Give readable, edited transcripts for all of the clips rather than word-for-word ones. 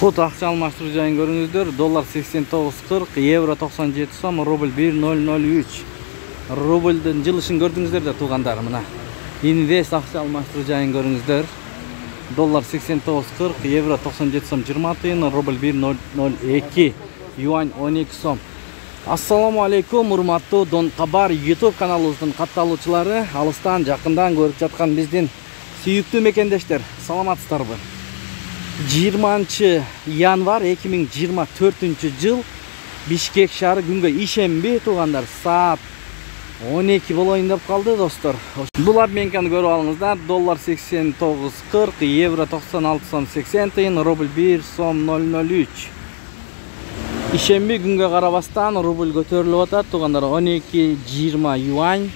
Код акча алмаштыруу жайын көрүңүздөр. Доллар 89.40, евро 97 сом, рубль 1003. Рубльдин жылышын көрдүңүздөр да туугандар, мына. Инвест акча алмаштыруу жайын көрүңүздөр. Доллар 89.40, евро 97 сом 20 тыйын, рубль 1002, юань 12 сом. Ассаламу алейкум, урматтуу Дон Кабар YouTube каналыбыздын катталуучулары, алыстан жакындан көрүп жаткан биздин сүйүктүү мекендештер, саламатсыздарбы? 20 январь 2024 жыл Бишкек шаары күнгө ишемби туугандар, саат 12 болоюн деп калды достор. Бул обменканы көрүп алыңыздар. Доллар 89.40, евро 96 сом 80 тыйын, рубль 1 сом 003. Ишемби күнгө карабастан рубль көтөрүлүп атат туугандар, 12.20 юань.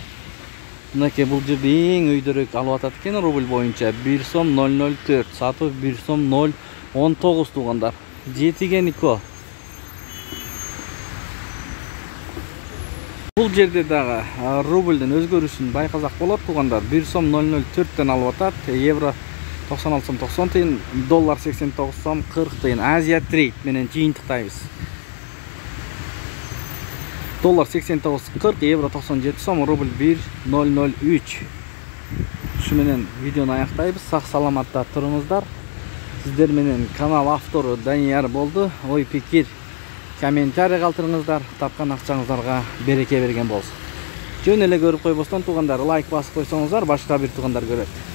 Мынакей бул жерде эң өйдөрөөк алып атат экен рубль боюнча 1 сом 004, сатып 1 сом 019 туугандар. Жетигенико. Бул жерде дагы рубльдин өзгөрүшүн байкасак болот туугандар. 1 сом 004тен алып атат, евро 96 сом 90 тыйын, доллар 89 сом 40 тыйын. Азия трейд менен жыйынтыктайбыз. Доллар 89.40, евро 97 сом, рубль 1003. Ушу менен видеону аяктайбыз. Сак саламатта туруңуздар. Сиздер менен канал автору Данияр болду. Ой пикир, комментарий калтырыңыздар. Тапкан акчаңыздарга береке берген болсун. Жөн эле көрүп койбостон туугандар, лайк басып койсоңуздар, башка бир туугандар көрөт.